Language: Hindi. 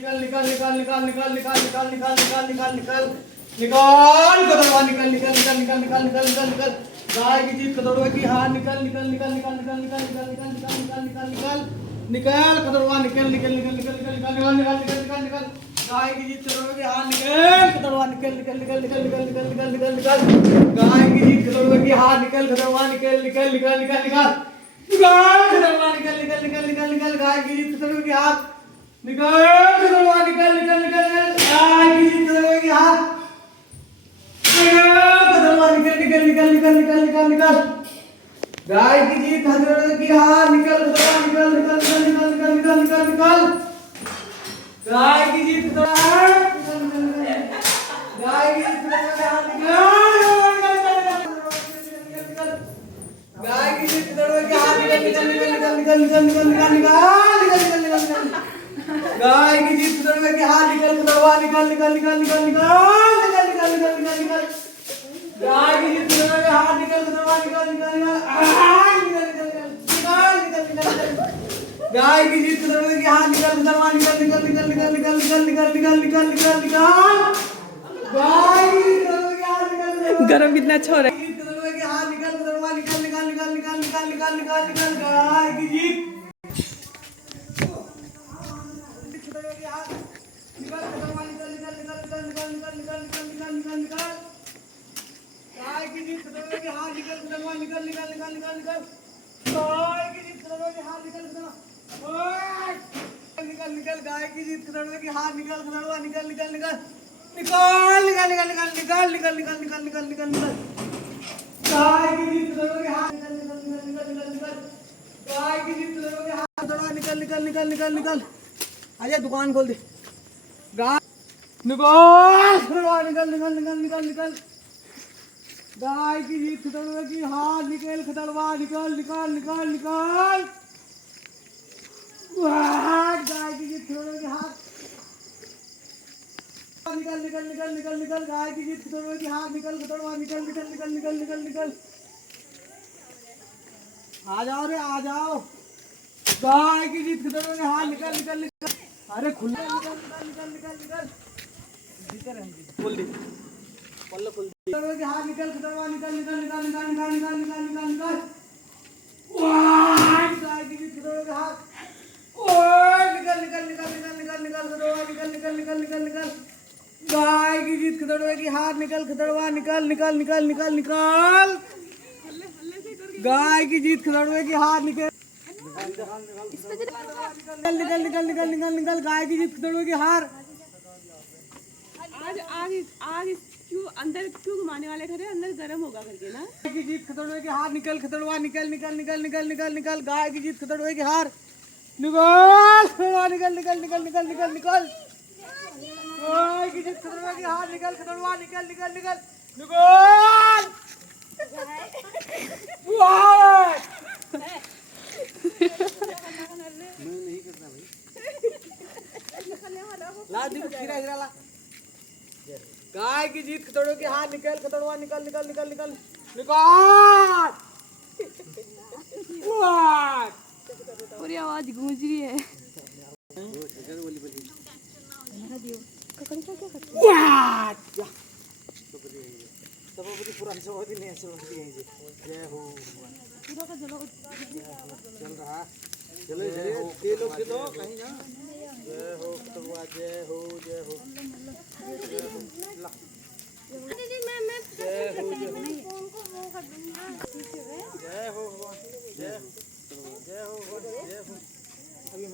निकल निकल निकल निकल निकल निकल निकल निकल निकल निकल निकल निकल कदड़वा निकल निकल निकल निकल निकल निकल निकल निकल गाय की जीत कदड़वा की हार निकल निकल निकल निकल निकल निकल निकल निकल निकल निकल निकल निकल कदड़वा निकल निकल निकल निकल निकल निकल निकल निकल निकल निकल गाय की जीत कदड़वा की हार निकल कदड़वा निकल निकल निकल निकल निकल निकल निकल निकल निकल गाय की जीत कदड़वा की हार निकल कदड़वा निकल निकल निकल निकल निकल गाय कदड़वा निकल निकल निकल निकल निकल गाय की जीत कदड़वा की हार निकल कदड़वा निकल निकल निकल गाय की जीत कदड़वा की हार कदड़वा निकल निकल निकल निकल निकल निकल निकल गाय की जीत कदड़वा की हार निकल कदड़वा निकल निकल निकल निकल निकल निकल निकल गाय की जीत कदड़वा गाय की जीत कदड़वा की हार निकल गाय की जीत कदड़वा की हार निकल निकल निकल निकल निकल निकल निकल निकल निकल निकल गाय की जीत कदड़वा की हार निकल कदड़वा निकल निकल निकल निकल निकल निकल निकल निकल निकल गाय की जीत कदड़वा की हार निकल कदड़वा निकल निकल निकल गाय की जीत कदड़वा की हार निकल कदड़वा निकल निकल निकल निकल निकल निकल निकल निकल निकल निकल निकल गाय की जीत कदड़वा की हार निकल गरम कितना अच्छा हो रहा है। जीत कदड़वा की हार निकल कदड़वा निकल निकल निकल निकल निकल निकल निकल निकल गाय की जीत कदड़वा की हार निकल कदड़वा निकल निकल निकल निकल निकल निकल निकल निकल निकल निकल निकल गाय की जीत कदड़वा की हार निकल कदड़वा निकल निकल निकल निकल निकल गाय की जीत कदड़वा की हार निकल निकल निकल गाय की जीत कदड़वा की हार निकल कदड़वा निकल निकल निकल निकल निकल निकल निकल निकल निकल निकल निकल निकल निकल निकल गाय की जीत कदड़वा की हार निकल निकल निकल निकल निकल गाय की जीत कदड़वा की हार कदड़वा निकल निकल निकल निकल निकल आजा दुकान खोल दे गाय निकल कदड़वा निकल निकल निकल निकल निकल गाय की जीत कदड़वा की हार निकल कदड़वा निकल निकल निकल निकल गाय की जीत कदड़वा की हार निकल निकल निकल निकल निकल गाय की जीत कदड़वा की हार निकल कदड़वा निकल निकल निकल निकल निकल निकल आ जाओ रे आ जाओ गाय की जीत कदड़वा की हार निकल निकल निकल अरे खुला निकल निकल निकल निकल निकल भीतर है खोल दे पल्ला खोल दे कदड़वा की हार निकल कदड़वा निकल निकल निकल निकल निकल निकल निकल निकल निकल वाह गाय की जीत कदड़वा की हार ओए निकल निकल निकल निकल निकल निकल कदड़वा निकल निकल निकल निकल निकल गाय की जीत कदड़वा की हार निकल कदड़वा निकल निकल निकल निकल निकल गाय की जीत कदड़वा की हार निकल निकल निकल निकल निकल निकल गाय की जीत कदड़वा की हार आज आग आग क्यों अंदर क्यों घुमाने वाले थे अंदर गर्म होगा करके ना। गाय की जीत कदड़वा की हार निकल कदड़वा निकल निकल निकल निकल निकल निकल गाय की जीत कदड़वा की हार निकल निकल निकल निकल निकल निकल निकल गाय की जीत कदड़वा की हार निकल कदड़वा निकल निकल निकल निकल मैं नहीं करता भाई ला दी खीरा हीरा ला गाय की जीत कदड़वा की हार निकल कदड़वा निकल निकल निकल निकल निकल पूरी आवाज गूंज रही है। सभापति पूरा सभापति नहीं सभापति यहीं से जय हो चल रहा चलो खेलो खेलो कहीं ना जय हो कदड़वा जय हो जय हो जय हो जय हो जय हो जय हो अभी